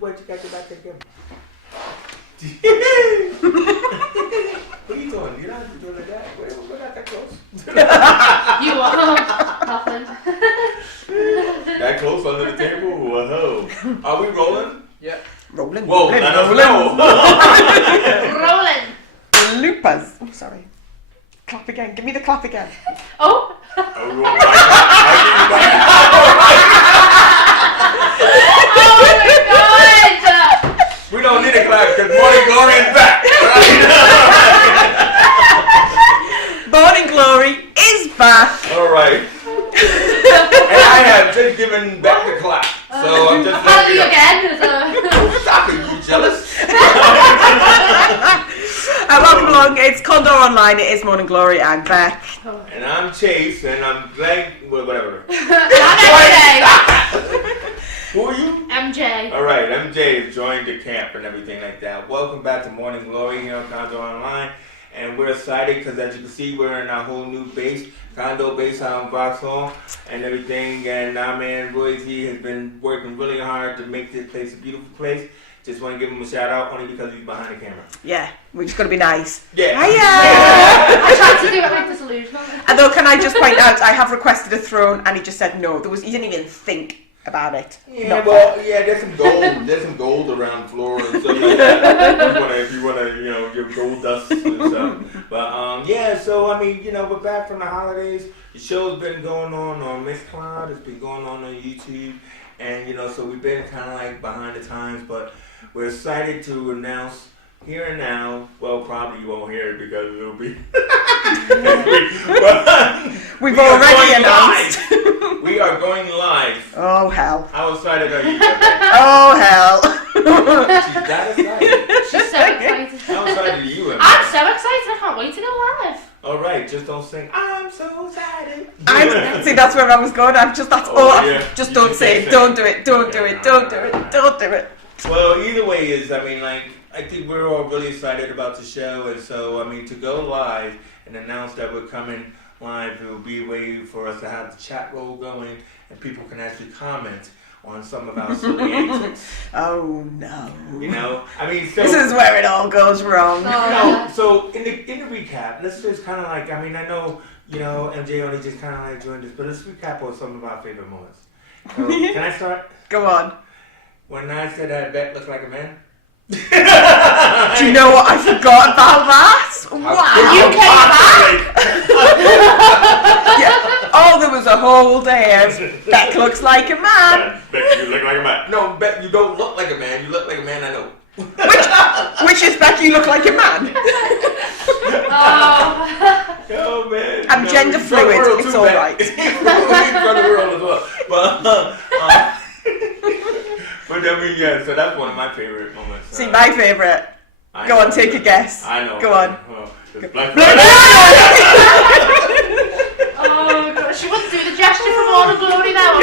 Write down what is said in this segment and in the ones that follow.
what you got your back again. What are you doing? You're not doing like that. We're not that close. You are. Nothing. That close under the table? Whoa. Are we rolling? Yeah. Rolling. Whoa, rolling, let us rolling. know. Rolling. Loopers. Oh, sorry. Clap again. Give me the clap again. Oh. Oh my God. We don't need a clap because Morning Glory is back. Morning Glory is back. All right. And I have just given back the clap. So I'm just Apparently letting again. Stop it, you jealous? Welcome along. It's Condor Online. It is Morning Glory. I'm Beck. And I'm Chase, and I'm glad, well, whatever. Who are you? MJ. All right, MJ has joined the camp and everything like that. Welcome back to Morning Glory here on Condor Online. And we're excited because, as you can see, we're in our whole new base, condo base out in Vauxhall and everything. And our man Royce has been working really hard to make this place a beautiful place. Just want to give him a shout out only because he's behind the camera. Yeah, we're just going to be nice. Yeah. Hiya! I tried to do it like disillusional. Although, can I just point out, I have requested a throne and he just said no. He didn't even think about it. Yeah, well, yeah, there's some gold. There's some gold around the floor and stuff like that. If you wanna, give gold dust and stuff. But yeah, so I mean, we're back from the holidays. The show's been going on Mixcloud. It's been going on YouTube, and so we've been kind of like behind the times, but we're excited to announce here and now. Well, probably you won't hear it because it'll be. We've already announced. We are going live. Oh hell. How excited are you? Oh hell. She's that excited. She's so excited. How excited are you? I'm so excited. I can't wait to go live. All right, just don't sing. I'm so excited. See, that's where I was going. Just don't say it. Don't do it. Don't do it. Don't do it. Don't do it. Well, either way is, I think we're all really excited about the show, and so, to go live and announce that we're coming live, it will be a way for us to have the chat roll going, and people can actually comment on some of our silly antics. Oh no. So this is where it all goes wrong. So in the recap, let's just kind of like, I know, MJ only just kind of like joined us, but let's recap on some of our favorite moments. So, can I start? Go on. When I said that Beck looked like a man. Do you know what? I forgot about that. Wow. You came back? Yeah. Oh, there was a whole day of Beck looks like a man. Beck, you look like a man. No, Beck, you don't look like a man. You look like a man I know. Which is Beck, you look like a man. Oh man. I'm gender fluid. It's all right. He's from the world as well. But yeah, so that's one of my favorite moments. See, my favourite. Go on, take a guess. I know. Go on. It's Black Friday. Oh god, she wouldn't do the gesture from Morning Glory now. I'm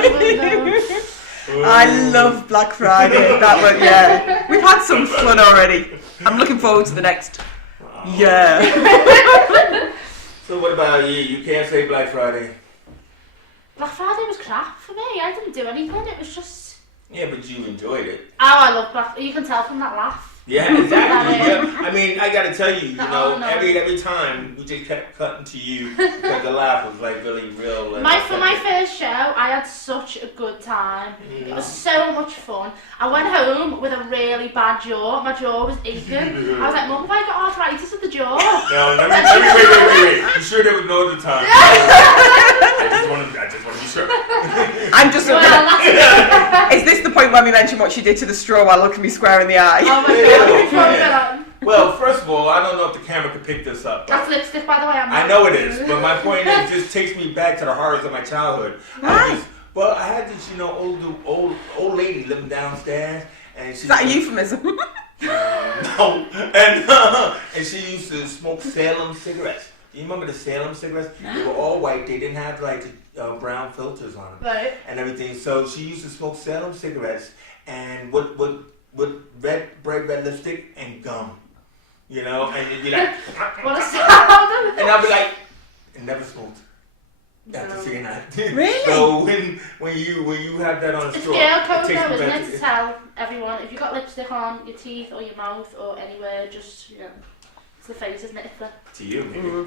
like, do the I love Black Friday. That one, yeah. We've had some fun already. I'm looking forward to the next. Wow. Yeah. So what about you? You can't say Black Friday. Black Friday was crap for me. I didn't do anything. It was just. Yeah, but you enjoyed it. Oh, I love Black. You can tell from that laugh. Yeah, exactly. Yeah. I gotta tell you, No. every time we just kept cutting to you because the laugh was like really real. For my first show, I had such a good time. It was so much fun. I went home with a really bad jaw. My jaw was aching. I was like, Mum, have I got arthritis of the jaw? No, wait. You sure there was no other time? I just want to be sure. I'm just looking at. Is this the point where we mentioned what she did to the straw while looking me square in the eye? Oh my god. Well, first of all, I don't know if the camera could pick this up. That's lipstick, by the way. I know it is, but my point is, it just takes me back to the horrors of my childhood. I had this, old lady living downstairs, and she. Is that a euphemism? No, and she used to smoke Salem cigarettes. Do you remember the Salem cigarettes? No. They were all white. They didn't have like brown filters on them, right? And everything. So she used to smoke Salem cigarettes and with bright red lipstick and gum. And you'd be like, what a sound! And I'd be like, and never smoked. After seeing that. Really? So when you have that on a It's straw, girl code it takes though, you isn't back it, to tell everyone if you've got lipstick on your teeth or your mouth or anywhere, just, it's the face, isn't it? to you. Or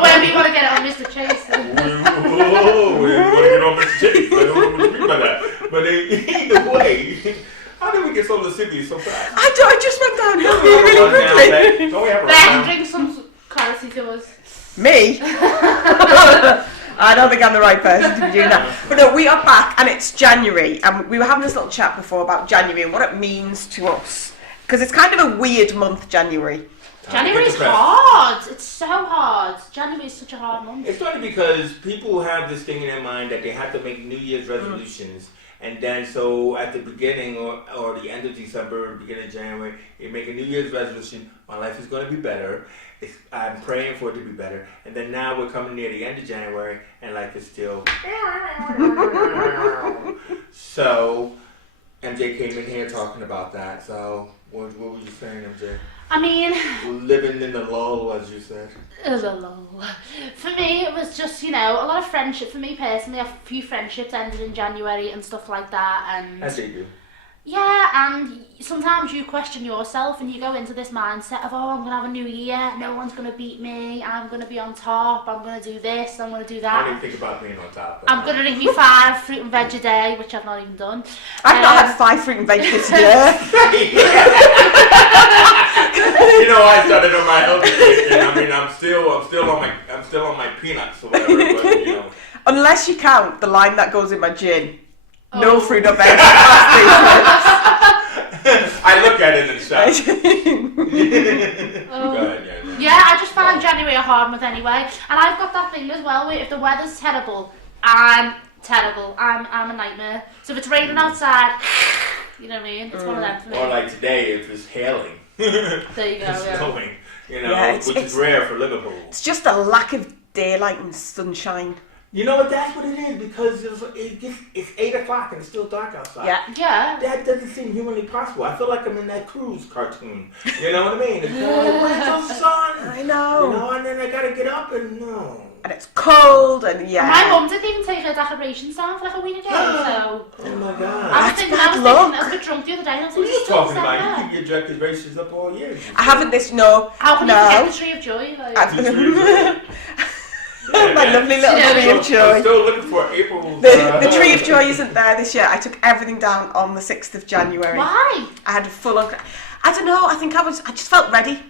wherever you want to get it on Mr. Chase. Oh, we want to get on Mr. Chase. I don't know what you mean by that. But either way, how did we get so lascivious so fast? I just went downhill really quickly. Don't we have a Beck, round? drink some clarity to us. Me? I don't think I'm the right person to be doing that. But no, we are back and it's January. And we were having this little chat before about January and what it means to us. Because it's kind of a weird month, January. January is hard. It's so hard. January is such a hard month. It's funny because people have this thing in their mind that they have to make New Year's resolutions. And then so at the beginning or the end of December, beginning of January, you make a New Year's resolution. My life is going to be better. I'm praying for it to be better. And then now we're coming near the end of January and life is still... So MJ came in here talking about that. So what were you saying, MJ? I mean... Living in the lull, as you said. For me, it was just, a lot of friendship. For me personally, a few friendships ended in January and stuff like that. And As they do. yeah, and sometimes you question yourself and you go into this mindset of, I'm going to have a new year, no one's going to beat me, I'm going to be on top, I'm going to do this, I'm going to do I that. don't even think about being on top. I'm going to drink me 5 fruit and veg a day, which I've not even done. I've not had 5 fruit and veg this year. I started on my healthy kick, and I mean, I'm still on my peanuts or whatever. But, Unless you count the lime that goes in my gin. Oh. No fruit or veg. I look at it and shout. Oh. Go ahead, Yeah, I just find January a hard month anyway. And I've got that thing as well where if the weather's terrible, I'm terrible. I'm a nightmare. So if it's raining outside, you know what I mean? It's one of them for me. Or like today, if it's hailing. There you go, It's yeah. snowing, Yeah, which is rare for Liverpool. It's just a lack of daylight and sunshine. You know what? That's what it is because it's 8 o'clock and it's still dark outside. Yeah. Yeah. That doesn't seem humanly possible. I feel like I'm in that Cruise cartoon. You know what I mean? It's kind of like, where's the sun? I know. And then I gotta get up and no. And it's cold and yeah. And my mum didn't even take her decorations down for like a week ago, so... Oh my God. I was thinking, I was a bit drunk the other day and I was What like, are you it's still talking about? December. You keep your decorations up all year. I haven't no. How can no. you forget the Tree of Joy? Like, My lovely little tree of I'm joy. still looking for April. The tree of joy isn't there this year. I took everything down on the 6th of January. why? I had a full on. I don't know. I think I just felt ready.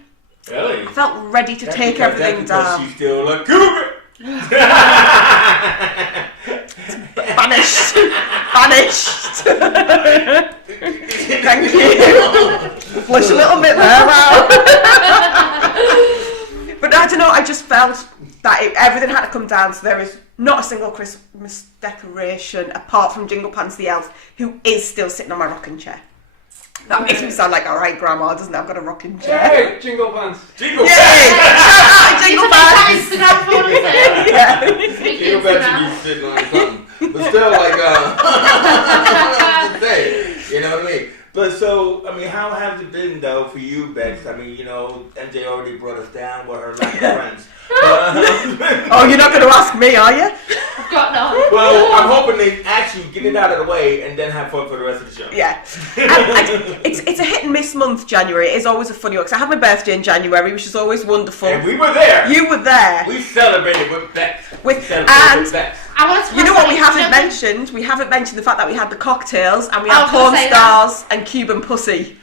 Really? I felt ready to take everything down. She's still a cougar. Banished. Thank you. Flush a little bit there. Wow. But I don't know. I just felt that everything had to come down. So there is not a single Christmas decoration apart from Jingle Pants the elf, who is still sitting on my rocking chair. That makes me sound like, all right, Grandma, doesn't it? I've got a rocking chair. Hey, Jingle Pants. Jingle Yay! Pants. Shout out Jingle Pants! Instagram photo, is it? Yeah. Jingle Pants should be sitting on something. But still, like, just saying, you know what I mean? But so, I mean, how has it been, though, for you, Becks? I mean, MJ already brought us down with her lack of friends. Oh, you're not going to ask me, are you? I've got no. Well, I'm hoping they actually get it out of the way and then have fun for the rest of the show. Yeah. It's a hit and miss month, January. It is always a funny one, because I had my birthday in January, which is always wonderful. And we were there. You were there. We celebrated with Becks. And I wanted to you know what we pass haven't on- mentioned? We haven't mentioned the fact that we had the cocktails and we had I was gonna porn say stars and Cuban pussy.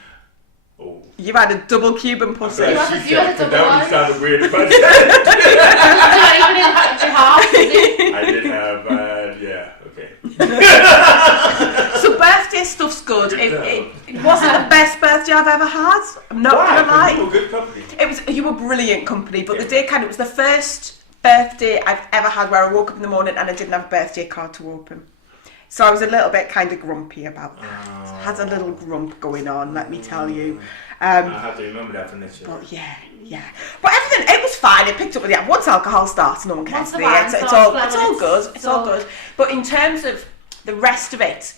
Oh. You had a double Cuban pussy. You That had a double would one. sounded weird if I said it. I did have, okay. So birthday stuff's good. It wasn't the best birthday I've ever had. I'm not Why? gonna lie. You were good company. You were brilliant company, but Yeah. the day it was the first birthday I've ever had where I woke up in the morning and I didn't have a birthday card to open. So I was a little bit kind of grumpy about that. Had a little grump going on, let me tell you. I'll have to remember that for next year. But yeah. But everything, it was fine. It picked up with the once alcohol starts, no one cares. Once the Me. wine It's starts all flowing, good. It's all good. But in terms of the rest of it,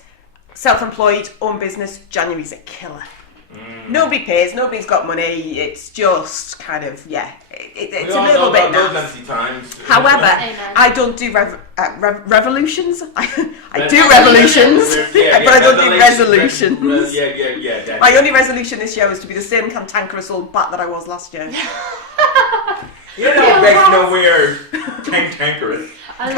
self-employed, own business, January's a killer. Nobody pays, nobody's got money, it's just kind of, it's We a all little know bit about those nuts. empty times. However, Amen. I don't do revolutions. I do revolutions, but I don't do resolutions. Yeah. My only resolution this year was to be the same cantankerous old bat that I was last year. You know, Becks nowhere cantankerous. That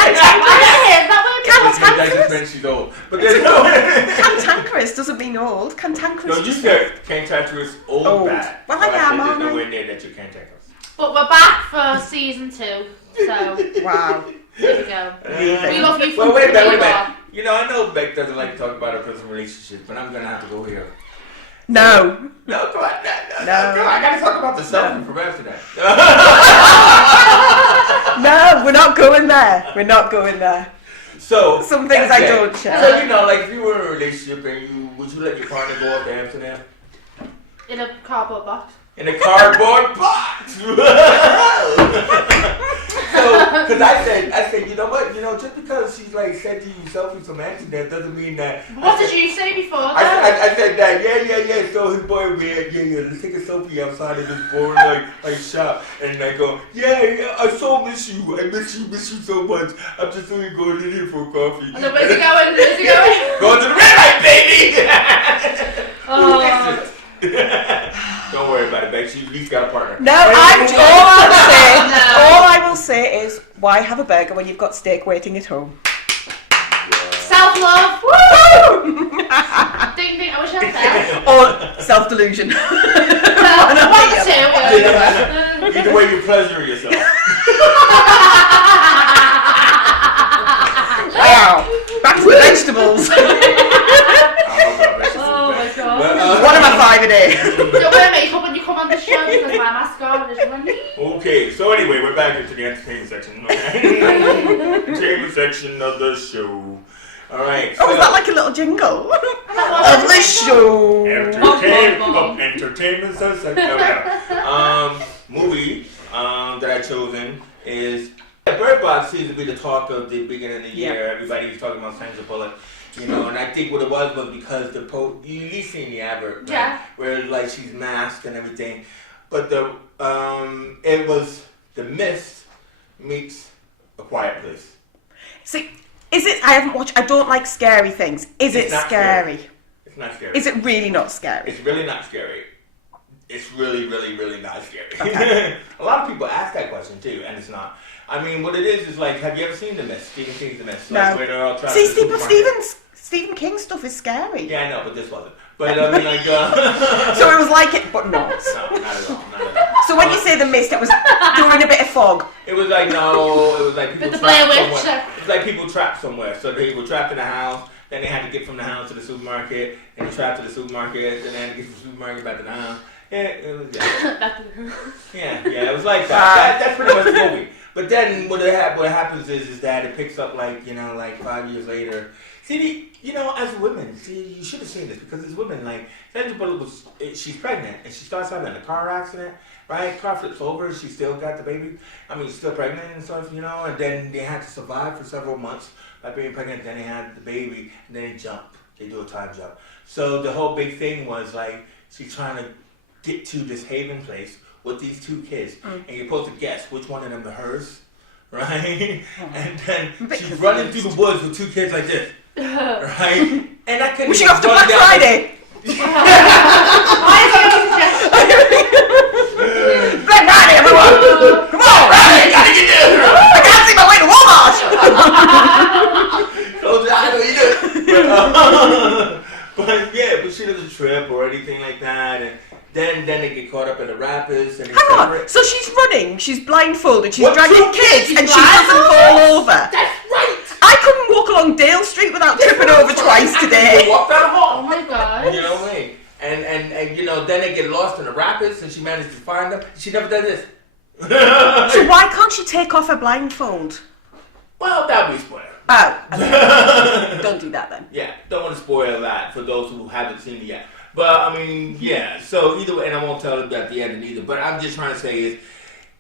just meant she's old. But there's no... Cantankerous doesn't mean old. Cantankerous. No, you said cantankerous old bat. Well, I am, There's aren't I? nowhere near that you're cantankerous. But we're back for season 2, so Wow. there we go. We love you Well, from wait a minute. Cuba. You know, I know Beck doesn't like to talk about her personal relationships, but I'm going to have to go here. No. No, come on. No. Come on, I got to talk about the selfie from yesterday. No, we're not going there. We're not going there. So Some things I don't share. So, you know, like if you were in a relationship and would you let your partner go up to Amsterdam? In a cardboard box. In a cardboard box. So, because I said, you know what, just because she's like said to you selfie from Amsterdam doesn't mean that. What did you say before? I said that, yeah. So his boy would be like, yeah, let's take a selfie outside of this boring like shop, and I go, yeah, I so miss you, I miss you so much. I'm just only going in here for coffee. And then where's he going? Where's he going? Going to the red light, baby. Oh. Don't worry about it, Bex. You at least got a partner. No, all I will say is, why have a burger when you've got steak waiting at home? Self-love. Woo! Ding, I wish I had that. Or self-delusion. One, two. Either way, you pleasure yourself. Wow. Back to the vegetables. Oh my god. But, One of my 5 a day. Don't wear makeup when you come on the show because my mascara is running. Okay, so anyway, we're back into the entertainment section. Okay? Entertainment section of the show. Alright. Oh, is that like a little jingle? Of the show. Entertainment section. Movie that I chosen is Bird Box seems to be the talk of the beginning of the year. Yeah. Everybody was talking about Sandra Bullock. And I think what it was because you at least seen the advert, right? Yeah. Where like she's masked and everything, but it was The Mist meets A Quiet Place. See, is it? I haven't watched. I don't like scary things. Is It's it not scary? It's not scary. Is it really not scary? It's really not scary. It's really, really, really not scary. Okay. A lot of people ask that question too, and it's not. I mean, what it is like, have you ever seen The Mist? Stephen King's The Mist. No. Like, where they're all trying See, to Stephen King stuff is scary. Yeah, I know, but this wasn't. But I mean, like, So it was like it, but not. no, not at all. So when you say The Mist, it was during a bit of fog. It was like, no, it was like people With the Blair trapped Witch. somewhere. It was like people trapped somewhere. So they were trapped in a house, then they had to get from the house to the supermarket, and they trapped to the supermarket, then they had to get from the supermarket back to the house. Yeah, it was yeah, it was like that. That's pretty much the movie. But then what happens is that it picks up like 5 years later. See, as women, you should have seen this because as women, like Sandra Bullock she's pregnant and she starts having a car accident, right? Car flips over, she still got the baby. She's still pregnant and stuff, and then they had to survive for several months by being pregnant. Then they had the baby and then they jump. They do a time jump. So the whole big thing was like she's trying to get to this haven place with these 2 kids, and you're supposed to guess which one of them are hers, right? And then she's running through the woods with 2 kids like this, right? And I couldn't. Was she off to Black Friday? Black Friday, everyone! Come on, right? Gotta get there. I can't see my way to Walmart. So I know you do. But she doesn't trip or anything like that, and then they get caught up in the rapids and Hang on, so she's running, she's blindfolded, she's dragging kids, and she doesn't fall over. That's right. I couldn't walk along Dale Street without tripping over twice today. Walk down the hall. Oh my god. You know what I mean? And then they get lost in the rapids, and she manages to find them. She never does this. So why can't she take off her blindfold? Well, that would be spoiler. Oh, okay. Don't do that then. Yeah, don't want to spoil that for those who haven't seen it yet. But yeah. So either way, and I won't tell it at the end either. But I'm just trying to say is,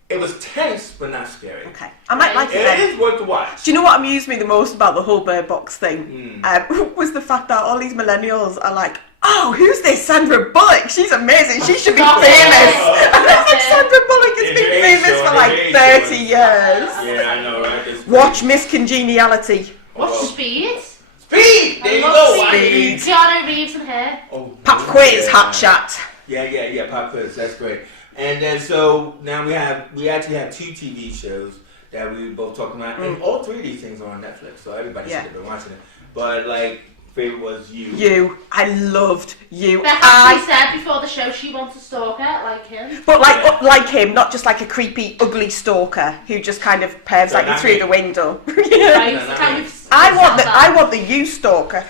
it was tense but not scary. Okay, I might like it It then. is worth the watch. Do you know what amused me the most about the whole Bird Box thing? Was the fact that all these millennials are like, oh, who's this? Sandra Bullock. She's amazing. She should be Stop it. famous. And I was like, Stop it. Sandra Bullock has It's been your age famous show, for it's like your age 30 show. years. Yeah, I know, right? It's Watch Miss Congeniality. What's Speed? Speed! There you I go. love Speed. Keanu Reeves in here. Oh, Pop quiz, hot chat. Yeah, pop quiz. That's great. And then so now we actually have 2 TV shows that we both talking about, and all 3 of these things are on Netflix, so everybody should have been watching it. But like, favorite was You. I loved You. Beck actually said before the show she wants a stalker like him. But like him, not just like a creepy, ugly stalker who just kind of pervs So at you not through me. the window. Right? No, not Can me. we I want the You stalker.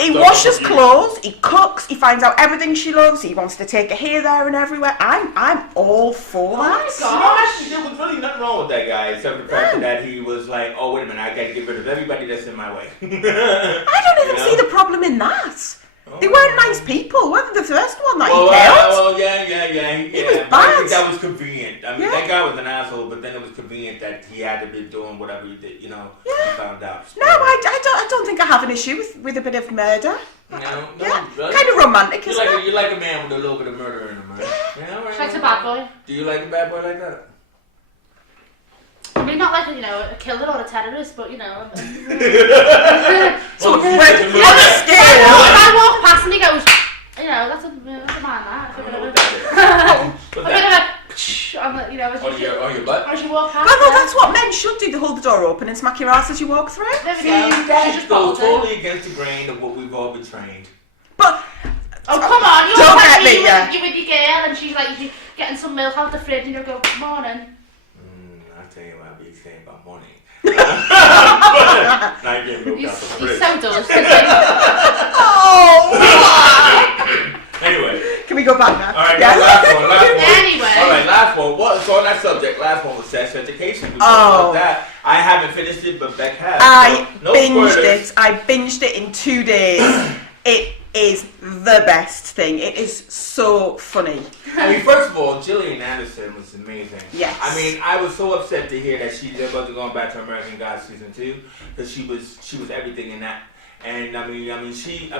He washes clothes, he cooks, he finds out everything she loves, he wants to take her here, there and everywhere. I'm all for that. Actually, there was really nothing wrong with that guy, except for the fact that he was like, oh, wait a minute, I gotta get rid of everybody that's in my way. I don't even see the problem in that. They weren't nice people, were they? The first one that he killed. Well, yeah. He was But I think bad. that was convenient. I mean, Yeah. that guy was an asshole, but then it was convenient that he had to be doing whatever he did, Yeah. he found out. No, I don't think I have an issue with a bit of murder. No, Yeah, really? kind of romantic, isn't it? You like a man with a little bit of murder in him, right? Yeah, all right. She likes a bad boy. Do you like a bad boy like that? I mean, not like a killer or a terrorist, but So Well, we're yeah. scared. If I walk past and he goes, that's a man that. I don't know A what that is. bit What's of that? a on the, On your butt? as you walk past. Well, that's what men should do. They hold the door open and smack your ass as you walk through. There we See, go. that She just goes bottled it. totally against the grain of what we've all been trained. But Oh, come on, you're Don't like get me, you yeah. with your girl and she's like getting some milk out the fridge and you go, morning. I'll tell you what I'll be saying about money. Not getting milk out the He fridge. so does. oh, Anyway. can we go back now? All right, Yeah. last one. Anyway. All right, last one. So on that subject, last one was sex education. We talked Oh. about that. I haven't finished it, but Beck has. I So, no binged spoilers. it. I binged it in 2 days. It is the best thing. It is so funny. I mean, first of all, Gillian Anderson was amazing. Yes. I mean, I was so upset to hear that she wasn't going back to American Gods season 2 because she was everything in that. And I mean, she's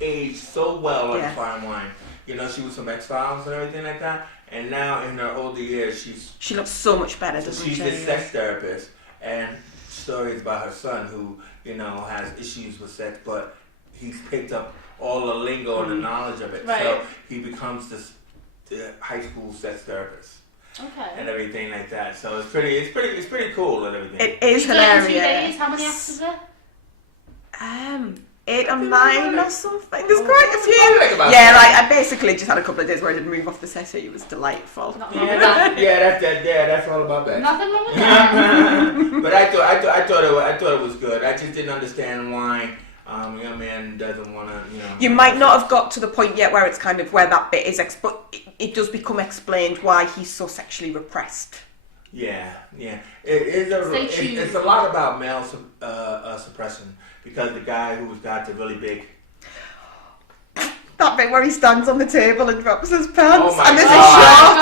aged so well on Yeah. Fine Wine. She was from X-Files and everything like that. And now in her older years, She looks so much better, doesn't she's she? a sex therapist. And stories about her son who has issues with sex, but he's picked up all the lingo and the knowledge of it. Right. So he becomes this high school sex therapist Okay. and everything like that. So it's pretty cool and everything. It is You done it in 2 hilarious. days. How many acts is it? 8 or 9 or something. There's Oh, quite a I few. like about Yeah, that. like I basically just had a couple of days where I didn't move off the settee. It was delightful. Not wrong with that. That's all about that. Nothing wrong with that. But I thought it was good. I just didn't understand why young man doesn't want to. You might not have got to the point yet where it's kind of where that bit is, but it does become explained why he's so sexually repressed. Yeah. It's a lot about male suppression because the guy who's got the really big. That bit where he stands on the table and drops his pants, Oh my and there's God. a shot.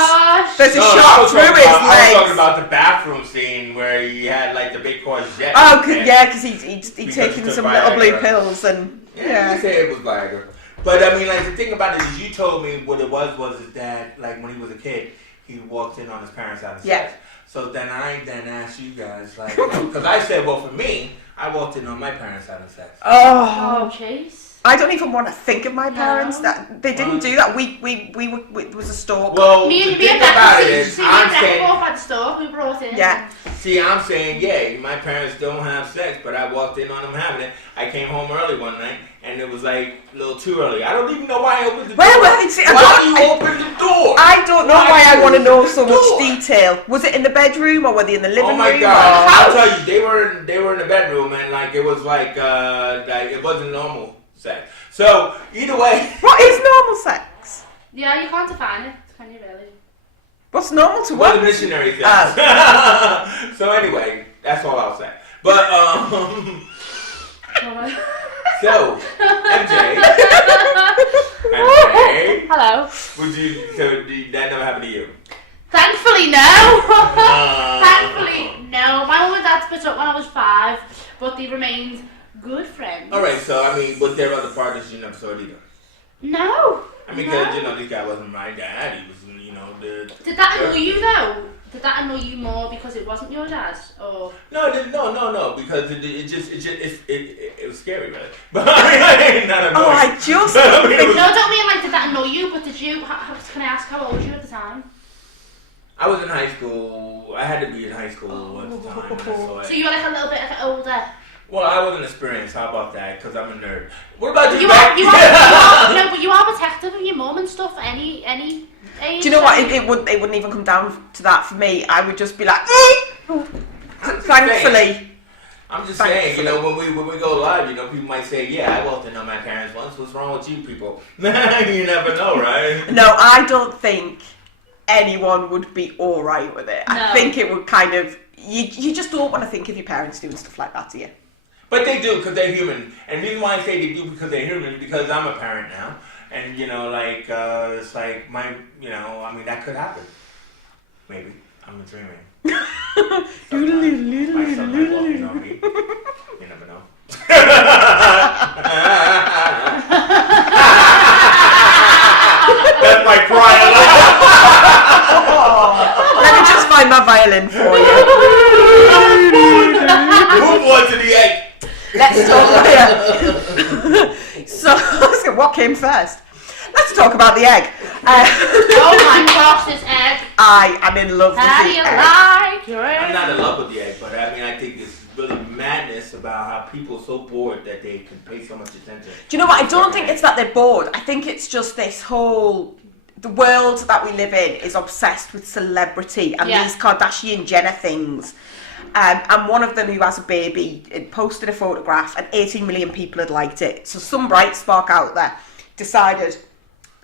Gosh. There's a No, shot through his I was talking legs. about the bathroom scene where he had like the big courgette. Oh, and- yeah, because he'd Because taken he took some little blue Viagra. pills and Yeah, you say it was Viagra. But I mean, like the thing about it is, you told me what it was his dad. Like when he was a kid, he walked in on his parents having Yeah. sex. So then I asked you guys, like, because I said, well, for me, I walked in on my parents having sex. Oh, jeez. I don't even want to think of my parents. No. That they didn't do that. It was a stalk. Well, Me the and thing about it Becca, is, see, I'm Becca saying, walked by the store, who brought in. Yeah. see, I'm saying, yeah, my parents don't have sex, but I walked in on them having it. I came home early one night, and it was like a little too early. I don't even know why I opened the door. Why do you open the door? I don't know why I want to know so much Door. detail. Was it in the bedroom or were they in the living Oh my room? God! or- I'll tell you, they were in the bedroom, and like it was like it wasn't normal sex. So either way, What is normal sex? Yeah, you can't define it, can you really? What's normal to what what? the missionary says. Oh. So anyway, that's all I'll say. But so MJ, Hello. did that never happen to you? Thankfully, no. Thankfully, no. My mum and dad split up when I was 5, but they remained good friends. All right. So I mean, with their other partners, you never saw it either. No. I mean, because, you know, this guy wasn't my dad. He was, you know, Did that annoy you, though? Did that annoy you more because it wasn't your dad, or? No, because it was scary, really. But I mean, not annoying. Oh, I just... No, I don't mean like did that annoy you, but did you, can I ask how old were you at the time? I was in high school. I had to be in high school at the time. When I saw it. So you were like a little bit older? Well, I wasn't experienced. How about that? Because I'm a nerd. What about you, Beck? No, but you are protective of your mum and stuff. Any age. Do you know what? It wouldn't even come down to that for me. I would just be like, thankfully. I'm just saying, you know, when we go live, you know, people might say, yeah, I walked in on my parents once. What's wrong with you people? You never know, right? No, I don't think anyone would be all right with it. No. I think it would kind of... You just don't want to think of your parents doing stuff like that, do you? But they do, because they're human. And the reason why I say they do because they're human, because I'm a parent now. And, you know, like, it's like you know, I mean, that could happen. Maybe. I'm dreaming. My son might walk in on me. You never know. That's my crying laugh. Let me just find my violin for you. Move on to the egg. Let's talk about So, what came first? Let's talk about the egg. Oh my gosh, this egg. I am in love with the egg. How do you like your egg? I'm not in love with the egg, but I mean, I think it's really madness about how people are so bored that they can pay so much attention. Do you know what? I don't think it's that they're bored. I think it's just this whole... The world that we live in is obsessed with celebrity and these Kardashian Jenner things. And one of them who has a baby posted a photograph and 18 million people had liked it. So some bright spark out there decided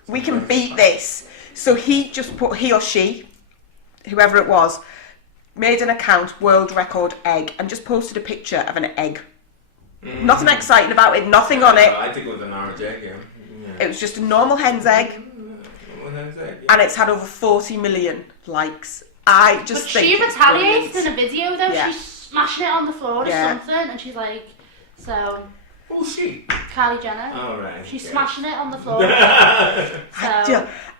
we can beat this. So he or she, whoever it was, made an account, world record egg, and just posted a picture of an egg. Mm-hmm. Nothing exciting about it, nothing on it. I think it was an orange egg, yeah. It was just a normal hen's egg. And it's had over 40 million likes. I just think she retaliated in a video though. Yeah. She's smashing it on the floor or something, and she's like, so. Who's she? Kylie Jenner. Oh right. She's smashing it on the floor.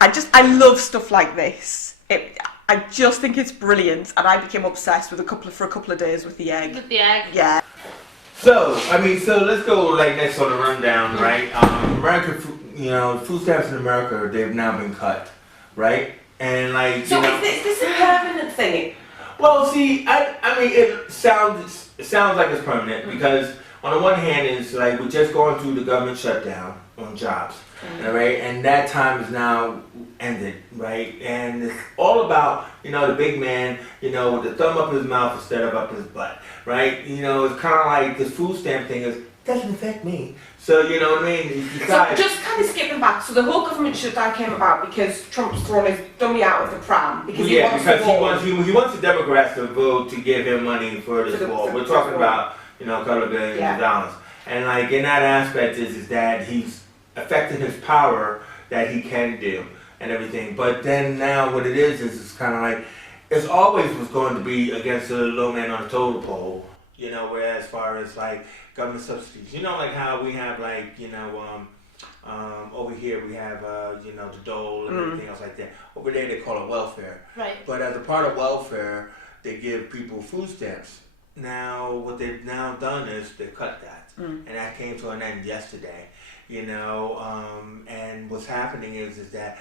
I love stuff like this. I just think it's brilliant, and I became obsessed with for a couple of days with the egg. With the egg. Yeah. So let's go like next on the rundown, right? America, you know, food stamps in America, they've now been cut, right? And like, so is this a permanent thing? Well, see, I mean, it sounds like it's permanent because on the one hand, it's like we're just going through the government shutdown on jobs, right? And that time is now ended, right? And it's all about, you know, the big man, you know, with the thumb up his mouth instead of up his butt, right? You know, it's kind of like this food stamp thing doesn't affect me. So, you know what I mean? So, just kind of skipping back, so the whole government shutdown came about because Trump's thrown his dummy out of the pram. Because he wants the Democrats to vote to give him money for this war. We're talking about, you know, a couple of billions of dollars. And like, in that aspect is that he's affecting his power that he can do and everything. But then now what it is it's kind of like, it's always was going to be against the low man on the totem pole, you know, where as far as like, government subsidies. You know, like how we have like, you know, over here we have, you know, the dole and everything else like that. Over there they call it welfare. Right. But as a part of welfare, they give people food stamps. Now, what they've now done is they cut that. And that came to an end yesterday, you know, and what's happening is that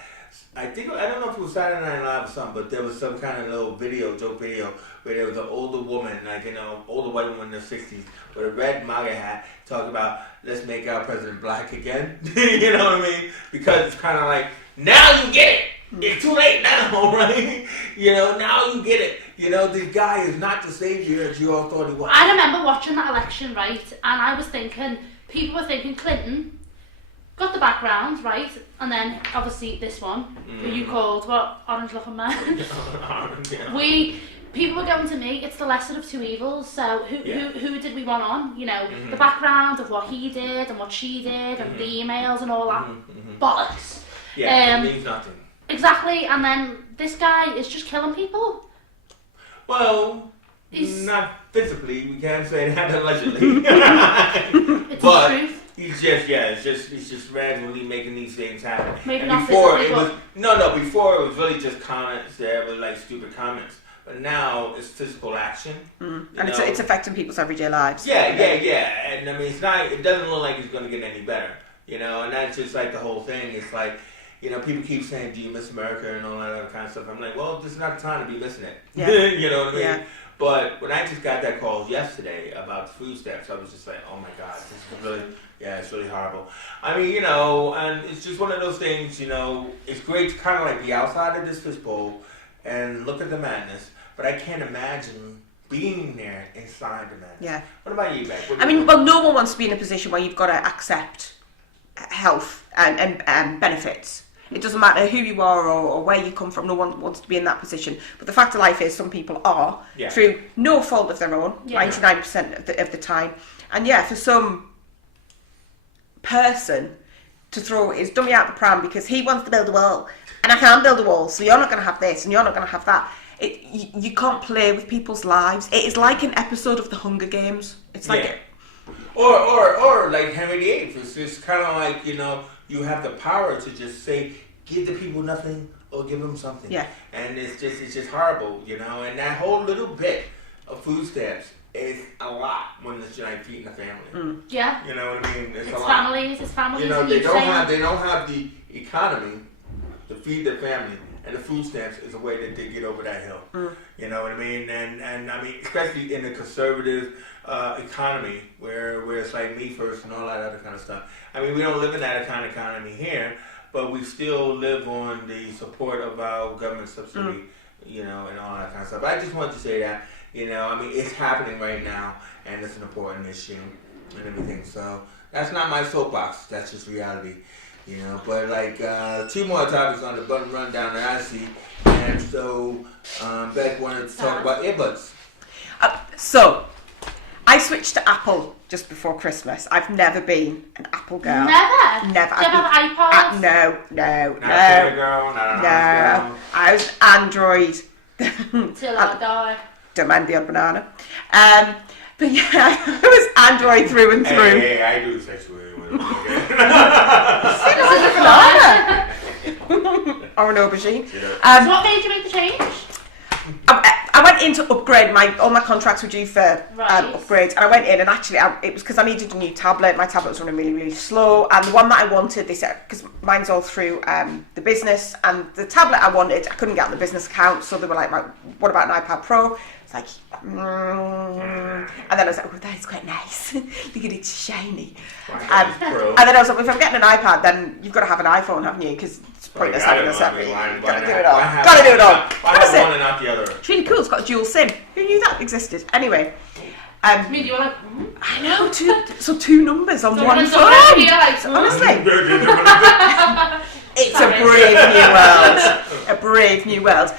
I don't know if it was Saturday Night Live or something, but there was some kind of little joke video, where there was an older woman, like, you know, older white woman in her 60s, with a red MAGA hat, talking about, let's make our president black again. You know what I mean? Because it's kind of like, now you get it. It's too late now, right? You know, now you get it. You know, this guy is not the savior as you all thought he was. I remember watching that election, right? And I was thinking, people were thinking Clinton got the background, right? And then, obviously, this one, who you called, what, orange looking man? People were going to me, it's the lesser of two evils, so who did we want on? You know, the background of what he did and what she did and the emails and all that bollocks. Yeah, it means nothing. Exactly, and then this guy is just killing people. Well, not physically, we can't say that allegedly. It's the truth. He's just randomly making these things happen. Maybe And not before physically, it was before it was really just comments that were like stupid comments. But now it's physical action. And it's affecting people's everyday lives. Yeah. And I mean, it doesn't look like it's going to get any better, and that's just like the whole thing. It's like, people keep saying, do you miss America and all that other kind of stuff. I'm like, well, this is not the time to be missing it. Yeah. You know what I mean? Yeah. But when I just got that call yesterday about the food stamps, I was just like, oh my God, this is really, it's really horrible. I mean, and it's just one of those things, it's great to kind of like be outside of this fishbowl and look at the madness, but I can't imagine being there inside the madness. Yeah. What about you, Beck? No one wants to be in a position where you've got to accept health and benefits. It doesn't matter who you are or where you come from. No one wants to be in that position. But the fact of life is, some people are through no fault of their own, 99% of the time. And for some person to throw his dummy out the pram because he wants to build a wall, and I can't build a wall, so you're not going to have this and you're not going to have that. You can't play with people's lives. It is like an episode of the Hunger Games. It's like or like Henry VIII. It's just kind of like, you have the power to just say, give the people nothing or give them something. Yeah. And it's just horrible, and that whole little bit of food stamps is a lot when it's like feeding a family. Yeah. You know what I mean? It's a lot. Families. It's families. They don't have the economy to feed their family. And the food stamps is a way that they get over that hill. You know what I mean? And I mean, especially in the conservative economy where it's like me first and all that other kind of stuff. I mean, we don't live in that kind of economy here, but we still live on the support of our government subsidy, and all that kind of stuff. I just wanted to say that, I mean, it's happening right now, and it's an important issue and everything. So that's not my soapbox. That's just reality. But like 2 more topics on the button rundown that I see, and so Beck wanted to talk about earbuds. So I switched to Apple just before Christmas. I've never been an Apple girl. Never. Never. Do you have iPods? No. Not a girl, not a No. I was Android. Till I die. Don't mind the odd banana. But I was Android through and through. Hey, I do sexually. Or an aubergine. So what made you make the change? I went in to upgrade all my contracts were due for upgrades, and I went in and actually it was because I needed a new tablet. My tablet was running really, really slow, and the one that I wanted, they said, because mine's all through the business, and the tablet I wanted, I couldn't get on the business account, so they were like, what about an iPad Pro? It's like, and then I was like, oh, that is quite nice. Look at it, it's shiny. And then I was like, if I'm getting an iPad, then you've got to have an iPhone, haven't you? Because it's pointless having a separate. Got to do it all. Got to do it all. I have one and not the other. It's really cool. It's got a dual SIM. Who knew that existed? Anyway. I mean, you were like, I know, two numbers on one phone. Honestly. It's a brave new world. A brave new world.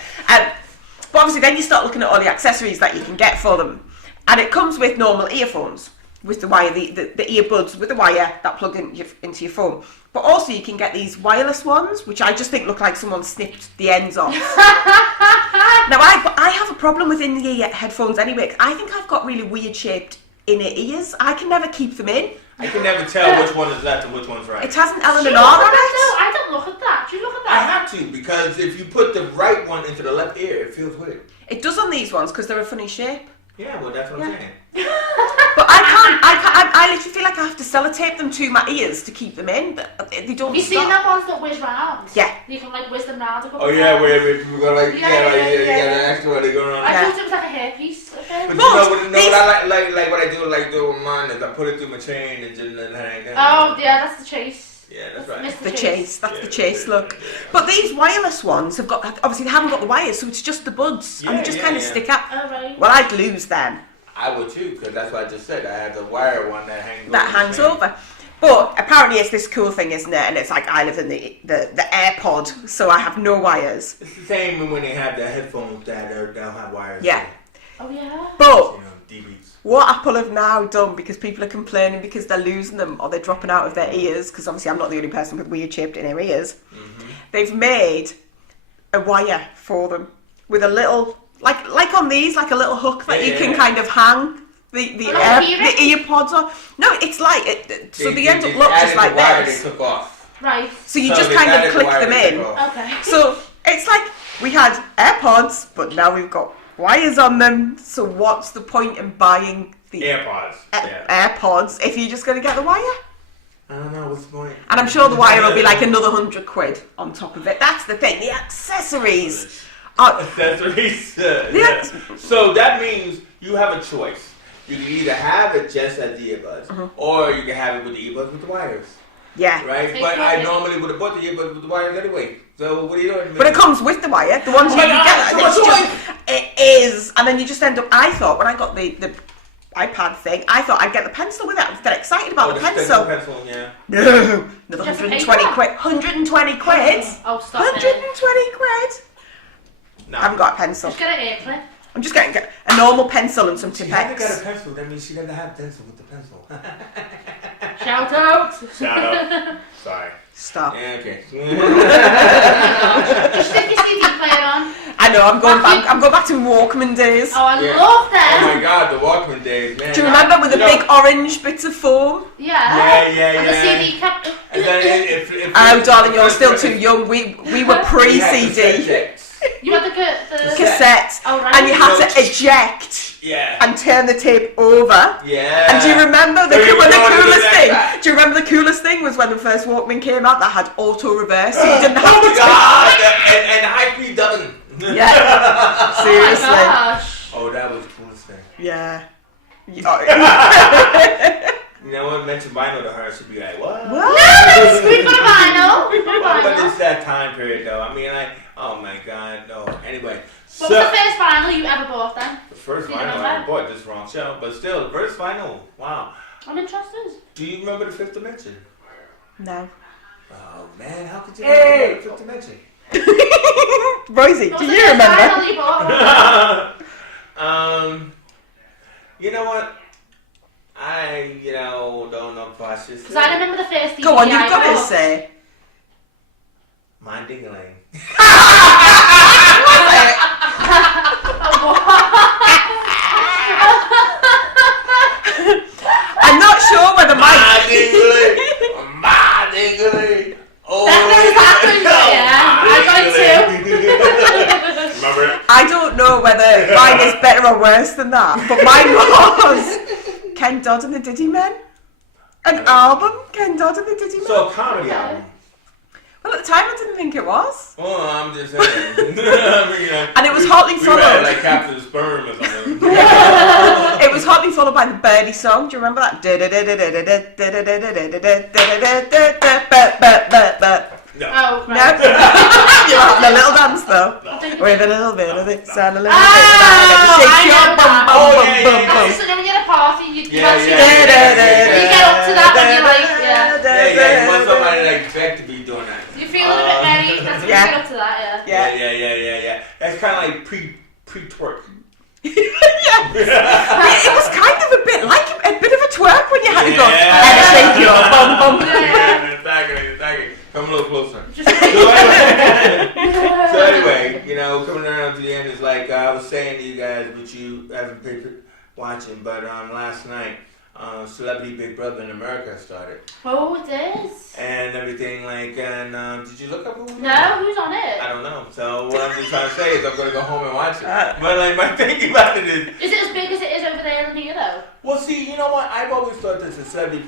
But obviously then you start looking at all the accessories that you can get for them. And it comes with normal earphones, with the wire, the earbuds with the wire that plug into your phone. But also you can get these wireless ones, which I just think look like someone snipped the ends off. Now I have a problem with in-ear headphones anyway, 'cause I think I've got really weird shaped inner ears. I can never keep them in. I can never tell which one is left and which one's right. It has an L and an R on it. I don't look at that. Do you look at that? I have to, because if you put the right one into the left ear, it feels weird. It does on these ones because they're a funny shape. Yeah, well, that's what I'm saying. But I literally feel like I have to sellotape them to my ears to keep them in, but they don't. Have you seen them ones that whiz round? Yeah. You can like whiz them round a couple of times. Where people go like, the extra one they go around. I thought it was like a hairpiece. But you know what I do with mine is I put it through my chain and just let it hang down. Oh, yeah, that's the chase. Yeah, that's right. The chase. That's the chase look. But these wireless ones have got, obviously they haven't got the wires, so it's just the buds, and they just kind of stick out. Oh, right. Well, I'd lose them. I would too, because that's what I just said. I have the wire one that hangs over. That hangs over. But apparently it's this cool thing, isn't it? And it's like I live in the AirPod, so I have no wires. It's the same when they have the headphones that they'll have wires. Yeah. Oh, yeah. But DBs. what Apple have now done, because people are complaining because they're losing them or they're dropping out of their ears, because obviously I'm not the only person with weird shaped inner ears, they've made a wire for them with a little, like on these, like a little hook that you can kind of hang the earpods on. No, it's like so they end up look just like this. They took off. Right. So you just kind of click them in. Okay. So it's like we had AirPods, but now we've got wires on them. So what's the point in buying the AirPods if you're just going to get the wire? I don't know what's the point. And I'm sure the wire will be like another £100 on top of it. That's the thing. The accessories. Accessories. Yeah. So that means you have a choice. You can either have it just as the earbuds, or you can have it with the earbuds with the wires. Yeah. Right? But I normally would have bought the earbuds with the wires anyway. So what are you doing? But it comes with the wire. The ones you get. It is. And then you just end up. I thought when I got the iPad thing, I thought I'd get the pencil with it. I was getting excited about the pencil. Yeah. No. Another 120 quid. 120 quid. Oh, stop 120 quid. No. I haven't got a pencil. Just get an earclip. I'm just getting a normal pencil and some She Tipex. had to get a pencil. That means she got to have pencil with the pencil. Shout out. Shout out. Sorry. Stop. Yeah, okay. Just stick your CD player on. I know. I'm going back to Walkman days. Oh, I love them. Oh my God, the Walkman days, man. Do you remember with the big orange bits of foam? Yeah. Yeah. And the CD cap. And then if Oh, darling, you're still too young. We were pre-CD. You had the cassette. Oh, right. And you had to eject. Yeah. And turn the tape over. Yeah. And do you remember the coolest thing? Do you remember the coolest thing was when the first Walkman came out that had auto reverse, so you didn't have to. And high speed dubbing. Yeah. Seriously. Oh my gosh. Oh, that was the coolest thing. Yeah. You know what? Mention vinyl to her, she'd be like, what? No, we've got a vinyl. We've got a But vinyl. it's that time period, though. I mean, oh my God, no. Anyway. What was the first vinyl you ever bought then? The first vinyl I ever bought, this wrong show, but still, the first vinyl, wow. I'm interested. Do you remember the Fifth Dimension? No. Oh man, how could you remember the Fifth Dimension? Rosie, do you remember? Vinyl you bought? You know what? I don't know if I should say. Because I remember the first DVD Go on, you've got I to bought. say. My ding-a-ling. I'm not sure whether My ding-a-ling. Oh, That yeah. I got it too. Remember it? I don't know whether mine is better or worse than that, but mine was Ken Dodd and the Diddy Men. An album, Ken Dodd and the Diddy Men. So a comedy album. Well, at the time I didn't think it was. Oh, I'm just saying. I mean, And it was hotly we followed. read like Captain Sperm or something. It was hotly followed by the Birdie song. Do you remember that? No. Oh, No? right. You're having a little dance though. With a little bit of it, sound a little bit of it. Shake your bum bum bum. So when you're at a party, you Yeah, you yeah. get up to that and you're like, yeah. Yeah, you want somebody like Beck to be doing that. You're feeling a bit merry, that's when you get up to that, yeah. Yeah. That's kind of like pre-twerk. Yeah. It was kind of a bit like a bit of a twerk when you had to go and shake your bum bum. Yeah, exactly. Come a little closer. Just So anyway, coming around to the end is like I was saying to you guys, which you haven't been watching, but last night, Celebrity Big Brother in America started. Oh, it is. And everything and did you look up who was on it? No, who's on it? I don't know. So what I'm just trying to say is I'm going to go home and watch it. But like my thinking about it is it as big as it is over there in here though? well, see, you know what? I've always thought that the celebrity,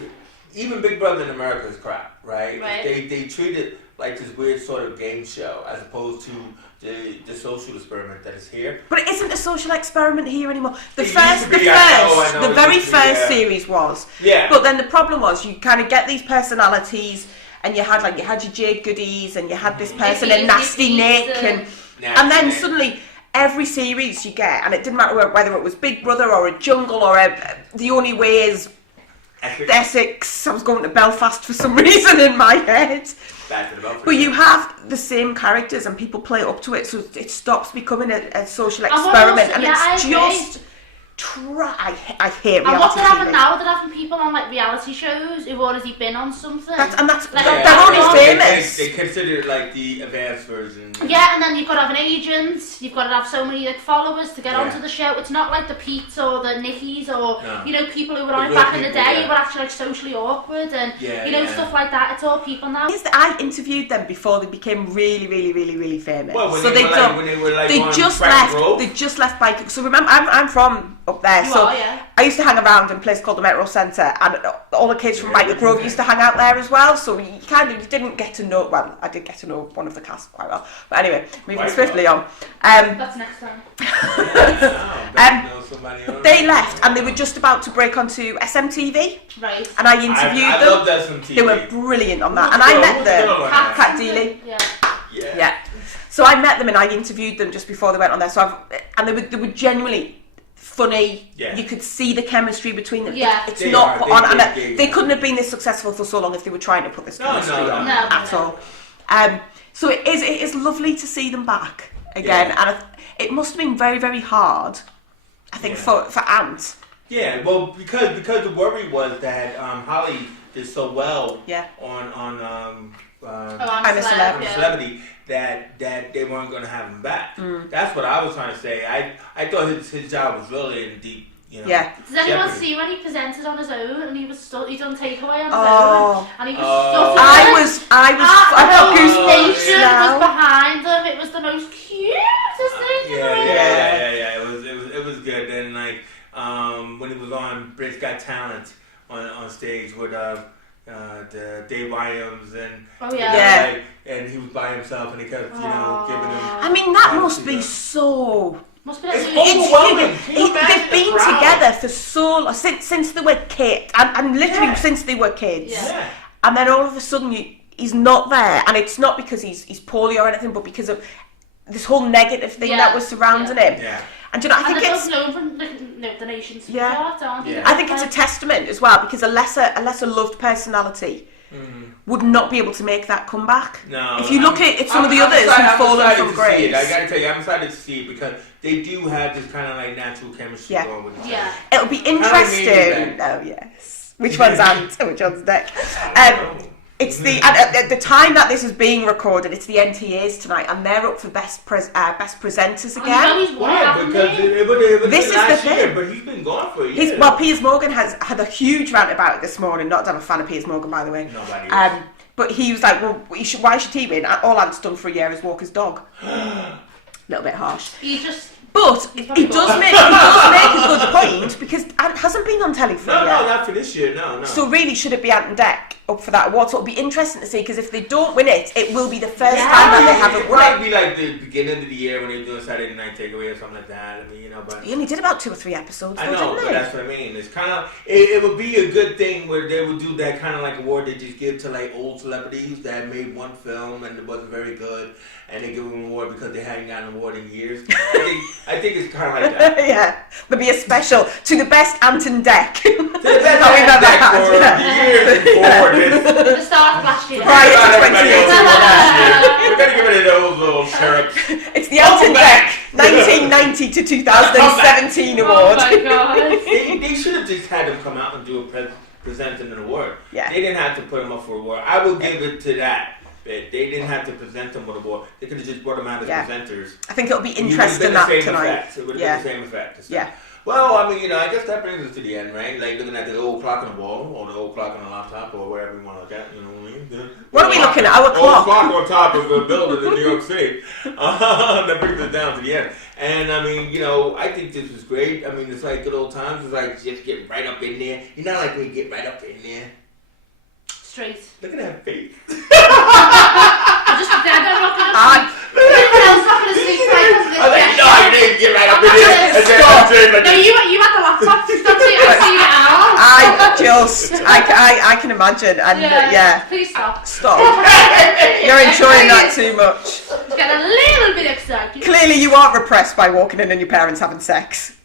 even Big Brother in America is crap, right? They treat it like this weird sort of game show as opposed to the social experiment that is here. But it isn't a social experiment here anymore. The It very first series was. Yeah. But then the problem was you kind of get these personalities, and you had your Jade Goodies, and you had this person and Nasty Nick, and then suddenly every series you get, and it didn't matter whether it was Big Brother or a Jungle or The Only Way is Essex. I was going to Belfast for some reason in my head. But you have the same characters and people play up to it, so it stops becoming a social experiment, and it's just trash. I hate And what reality they're having TV. now, they're having people on like reality shows who've already been on something. That's Like, they're already famous. They consider it like the advanced version. Yeah, and then you've got to have an agent, you've got to have so many like followers to get Yeah. onto the show. It's not like the Pete's or the Nickies or, No. you know, people who were The on it real back in the people, day yeah. who were actually like socially awkward and, Yeah, you know, yeah. stuff like that. It's all people now. I interviewed them before they became really, really, really, really famous. Well, when so they they were like, when they were like they on just Crack left. Grove. They just left Bike. So remember, I'm from up there. You so are, yeah. I used to hang around in a place called the Metro Centre, and all the kids from Biker Grove used to hang out there as well. So you didn't get to know. Well, I did get to know one of the cast quite well. But anyway, moving Quite swiftly well. on. That's next time. They left, and they were just about to break onto SMTV, Right. and I interviewed I them. love that some TV. They were brilliant on that, and I met them. Cat Cat Dealey. Yeah. Yeah. So I met them and I interviewed them just before they went on there. So they were genuinely funny. Yeah. You could see the chemistry between them. Yeah. It's They not are. put They- on, they- and they- they couldn't have been this successful for so long if they were trying to put this No, chemistry no, on no. at all. So it is lovely to see them back again, Yeah. and it must have been very, very hard. I think Yeah. for Ant. Yeah, well, because the worry was that Holly did so well Yeah. on I'm a a celeb, celeb, yeah. Celebrity that they weren't going to have him back. That's what I was trying to say. I thought his job was really in deep, Yeah. Does anyone jeopardy. see when he presented on his own and he done takeaway on his Oh. own and he was Oh. stuttering? I've The got whole goosebumps nation now. was behind him. It was the most cutest thing in the world. Yeah. It was good. Then like when he was on Britain's Got Talent on stage with the Dave Williams and Oh yeah. Yeah. like, and he was by himself and they kept giving him. I mean, that must be so. Must be It's like overwhelming. Can you imagine They've been the crowd? together for so long, since they were kids, and literally Yeah. since they were kids. Yeah. And then all of a sudden, he's not there, and it's not because he's poorly or anything, but because of this whole negative thing Yeah. that was surrounding him. Yeah. And you know, I And think they're it's. both known from the nation's Yeah. sweetheart, aren't they? Yeah. I think it's a testament as well, because a lesser loved personality would not be able to make that comeback. No. If you look at some of the I'm others excited- who've I'm fallen excited from to see it. grace. I gotta tell you, I'm excited to see it because they do have this kind of like natural chemistry Yeah. going with each Yeah. It'll be How many interesting. meetings Oh yes. Which one's Ant? Which one's Deck? other. It's at the time that this is being recorded. It's the NTAs tonight, and they're up for best presenters And you know again. he's won, Why? haven't Because he? it was This is last the year, thing. but he's been gone for years. Piers Morgan has had a huge rant about it this morning. Not that I'm a fan of Piers Morgan, by the way. Nobody is. But he was like, "Well, why should he win? All Ant's done for a year is walk his dog." A little bit harsh. He just But He's he probably does bored. make a good point because Ant hasn't been on telly for a No, year. not for this year. No. So really, should it be Ant and Deck up for that award? So it'll be interesting to see, because if they don't win it, it will be the first Yeah. time that they It'd haven't won it. probably be like the beginning of the year when they were doing Saturday Night Takeaway or something like that. I mean, but He only did about 2 or 3 episodes, I though, know, didn't but he? that's what I mean. It's kind of it would be a good thing where they would do that kind of like award they just give to like old celebrities that made one film and it wasn't very good, and they give them an award because they hadn't gotten an award in years. I think it's kind of like that. Yeah, there'll be a special to the best Ant and Deck that That's we've ever had. for the years before this. the start of last year. Prior to Everybody else 2018. won last year. We're gonna give it to those little cherubs. It's the Ant and back. Deck 1990 to 2017 Oh award. my god. They should have just had them come out and do a presenting an award. Yeah. They didn't have to put them up for award. I will give it to that. They didn't have to present them with an award. They could have just brought them out as Yeah. presenters. I think it'll be And it would've interesting been that the same tonight. effect. It would have Yeah. been the same effect. So. Yeah. Well, I mean, I guess that brings us to the end, right? Like looking at the old clock on the wall, or the old clock on the laptop, or wherever you want to look at. You know what I mean? What are we looking at? Our Old clock. clock on top of a building in New York City. That brings us down to the end. And I mean, I think this was great. I mean, it's like good old times. It's like just get right up in there. You know, like when you get right up in there. Straight. Look at that face. I'm just dead. I'm not gonna sleep. I'm not gonna sleep tonight because of this. I was like, no, you didn't get right up in I'm there. not And then gonna I'm saying like, No, you had the laptop. Stop it. I see it now. I can imagine, and yeah. Please stop. Stop. You're enjoying that too much. Just get a little bit excited. Clearly, you aren't repressed by walking in and your parents having sex.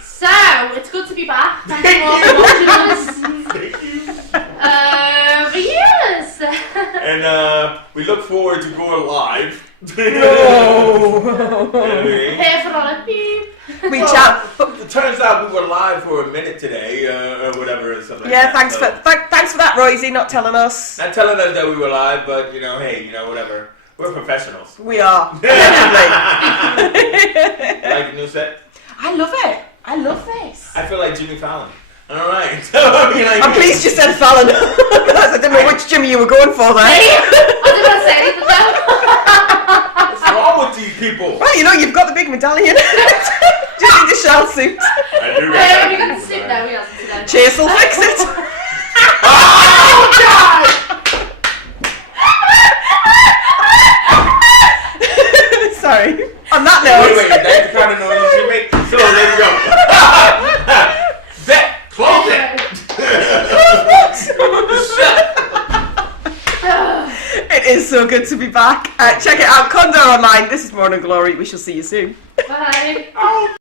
So, it's good to be back. Thank you all for watching us. Yes. and we look forward to going live. No. I mean, Here for all the beep. reach out. But It turns out we were live for a minute today, or whatever, or something. yeah, like that. thanks for that, Rosie, not telling us. Not telling us that we were live, but hey, whatever. We're professionals. We are definitely. Like the new set? I love it. I love this. I feel like Jimmy Fallon. All right. So, I mean, I'm pleased you said Fallon. I didn't know which Jimmy you were going for there. I didn't want to say anything though. What's wrong with these people? Well, you've got the big medallion. Just need the shell suit. I do Have you got the suit? No, he hasn't today. Chase will fix it. Oh God! Sorry. On that note. Wait, that's the kind of noise you should make. So, there we go. That, close it. It is so good to be back. Check it out, Condor Online. This is Morning Glory. We shall see you soon. Bye. Oh.